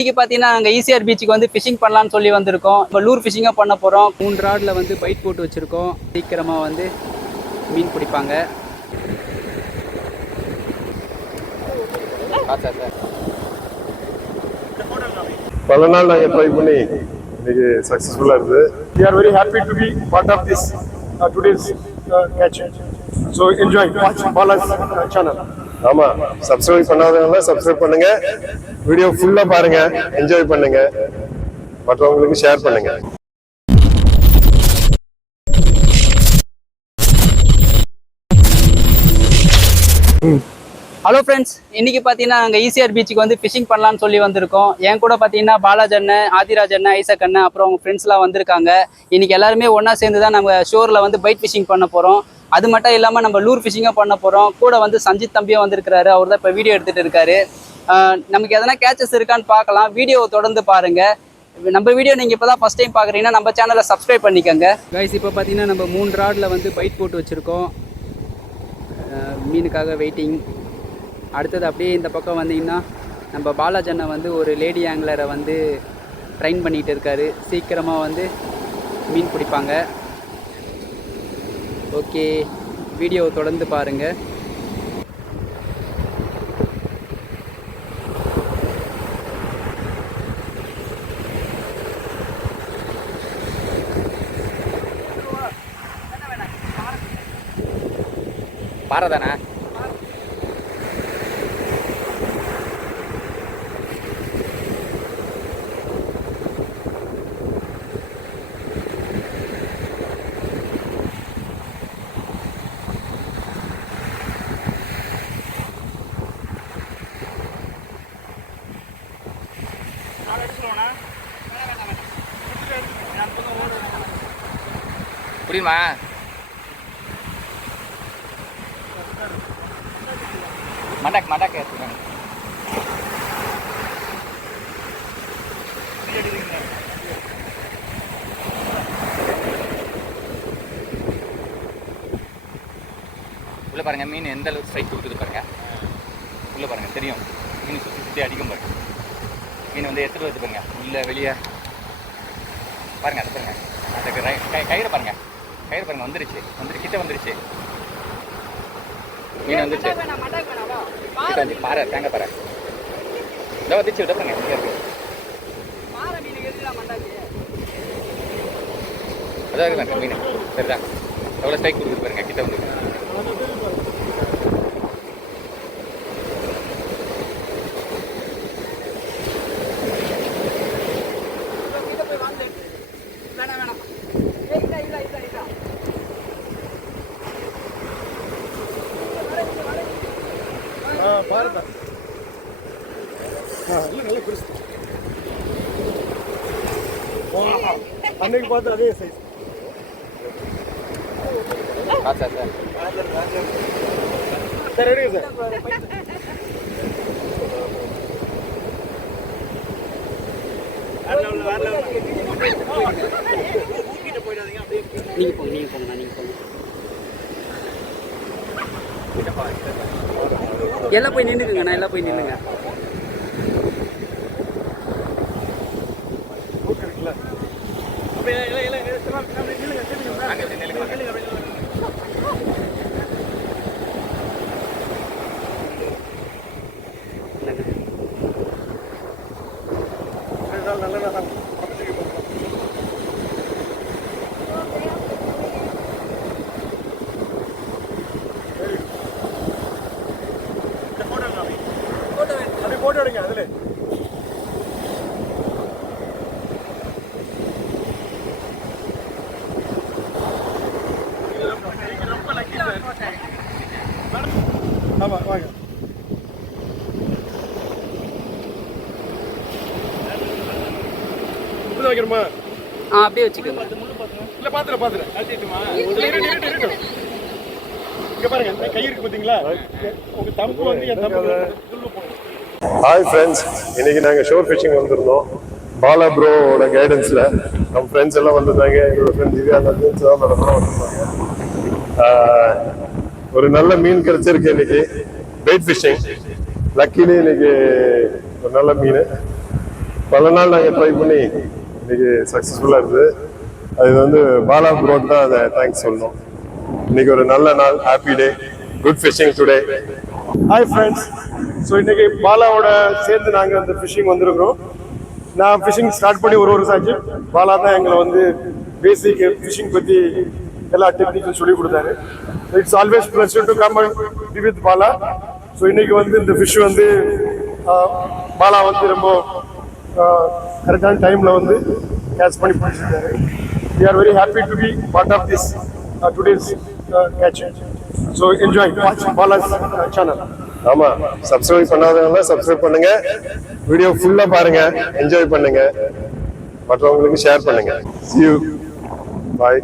இன்னைக்கு பார்த்தீங்கன்னா நாங்கள் ஈசிஆர் பீச்சுக்கு வந்து ஃபிஷிங் பண்ணலான்னு சொல்லி வந்திருக்கோம். இப்போ லூர் ஃபிஷிங்காக பண்ண போகிறோம். 3 ராடில் வந்து பைட் போட்டு வச்சுருக்கோம். சீக்கிரமாக வந்து மீன் பிடிப்பாங்க. பல நாள் நாங்கள் ட்ரை பண்ணி இன்னைக்கு சக்ஸஸ்ஃபுல்லாக இருக்குது. We are very happy to be part of this today's catch. So enjoy, watch Bala's channel. ஆமாம், சப்ஸ்கிரைப் பண்ணாதவங்க சப்ஸ்கிரைப் பண்ணுங்க, வீடியோ ஃபுல்லாக பாருங்க, என்ஜாய் பண்ணுங்க, மற்றவங்களுக்கு ஷேர் பண்ணுங்க. ஹலோ ஃப்ரெண்ட்ஸ், இன்னைக்கு பார்த்தீங்கன்னா நாங்கள் ஈசிஆர் பீச்சுக்கு வந்து ஃபிஷிங் பண்ணலான்னு சொல்லி வந்திருக்கோம். என் கூட பார்த்தீங்கன்னா பாலாஜ் அண்ணன், ஆதிராஜ் அண்ணன், ஐசக் அண்ணன், அப்புறம் அவங்க ஃப்ரெண்ட்ஸ்லாம் வந்திருக்காங்க. இன்னைக்கு எல்லாருமே ஒன்றா சேர்ந்து தான் நம்ம ஷோரில் வந்து பைட் ஃபிஷிங் பண்ண போகிறோம். அது மட்டும் இல்லாமல் நம்ம லூர் ஃபிஷிங்காக பண்ண போகிறோம். கூட வந்து சஞ்சித் தம்பியும் வந்திருக்கிறாரு. அவர் தான் இப்போ வீடியோ எடுத்துகிட்டு இருக்காரு. நமக்கு எதனா கேச்சஸ் இருக்கான்னு பார்க்கலாம். வீடியோவை தொடர்ந்து பாருங்கள். நம்ம வீடியோ நீங்கள் இப்போ தான் ஃபஸ்ட் டைம் பார்க்குறீங்கன்னா நம்ம சேனலை சப்ஸ்கிரைப் பண்ணிக்கோங்க. கைஸ், இப்போ பார்த்தீங்கன்னா நம்ம 3 ராடில் வந்து பைட் போட்டு வச்சுருக்கோம். மீனுக்காக வெயிட்டிங். அடுத்தது அப்படியே இந்த பக்கம் வந்தீங்கன்னா நம்ம பாலாஜ் அண்ணன் வந்து ஒரு லேடி ஆங்கிலரை வந்து ட்ரைன் பண்ணிகிட்டு இருக்காரு. சீக்கிரமாக வந்து மீன் பிடிப்பாங்க. ஓகே, வீடியோவை தொடர்ந்து பாருங்கள். பாரதானா புரியுமா? மடக்கு எடுத்துக்கோங்க. உள்ள பாருங்க, மீன் எந்த அளவுக்கு ஸ்ட்ரைக் கொடுக்குது பாருங்க. உள்ள பாருங்க, தெரியும். மீன் சுற்றி அடிக்கும் பாருங்க. மீன் வந்து எடுத்துட்டு வருது பாருங்க. உள்ள வெளியே பாருங்க. அதை பாருங்க, அந்த கயிறு பாருங்க. கயிறு பாருங்க, வந்துருச்சு கிட்ட வந்துருச்சு. மீன் வந்துருச்சு. கிட்ட வந்து பாறை, தேங்காய் பாறை இதோ வந்துச்சு. விட பாருங்க, இங்கே இருக்கு. அதான் இருக்கு பாருங்க மீன். சரிதான், எவ்வளோ ஸ்ட்ரைக் கொடுக்குது பாருங்க. கிட்ட வந்து பாருங்க. நல்ல பெருசு. அன்னைக்கு பார்த்து அதே சைஸ். Sir ready sir. நீங்கள் போங்க. எல்லாம் போய் நின்றுக்குங்கண்ணா, எல்லாம் போய் நின்றுங்க. போட்டோ எடுங்க. அதில் ஆமாம், வாங்க. வைக்கணுமா? அப்படியே வச்சுக்கோங்க. இல்லை, பாத்துறேன். இங்கே பாருங்க, கை இருக்கு பார்த்தீங்களா? உங்கள் தம்பு வந்து என் தம்பு. ஹாய் ஃப்ரெண்ட்ஸ், இன்னைக்கு நாங்கள் ஷோர் ஃபிஷிங் வந்திருந்தோம். பாலா ப்ரோவோட கைடன்ஸில் நம்ம ஃப்ரெண்ட்ஸ் எல்லாம் வந்திருந்தாங்க. எங்களோட ஃப்ரெண்ட் திவ்யா வந்திருந்தாங்க. ஒரு நல்ல மீன் கிடைச்சிருக்கு இன்னைக்கு. பைட் ஃபிஷிங் லக்கிலி இன்னைக்கு ஒரு நல்ல மீன். பல நாள் நாங்கள் ட்ரை பண்ணி இன்னைக்கு சக்ஸஸ்ஃபுல்லாக இருக்குது. அது வந்து பாலா ப்ரோக்கு தான் அதை தேங்க்ஸ் சொல்லணும். இன்னைக்கு ஒரு நல்ல நாள், happy day, good fishing today. Hi friends. So இன்னைக்கு பாலாவோட சேர்ந்து நாங்கள் அந்த ஃபிஷிங் வந்திருக்கிறோம். நான் ஃபிஷிங் ஸ்டார்ட் பண்ணி ஒரு வருஷம் ஆச்சு. பாலா தான் எங்களை வந்து பேசிக் ஃபிஷிங் பற்றி எல்லா டெக்னிக்கும் சொல்லி கொடுத்தாரு. It's always pleasure to come and be with Bala. So இன்னைக்கு வந்து இந்த ஃபிஷ் வந்து பாலா வந்து ரொம்ப கரெக்டான டைமில் வந்து கேட்ச் பண்ணி பிடிச்சிருக்காரு. We are very happy to be part of this today's catch. So enjoy, watch Bala's channel. ஆமா, சப்ஸ்கிரைப் பண்ணாதவங்க சப்ஸ்கிரைப் பண்ணுங்க, வீடியோ ஃபுல்லா பாருங்க, என்ஜாய் பண்ணுங்க, மற்றவங்களுக்கு ஷேர் பண்ணுங்க. See you. Bye.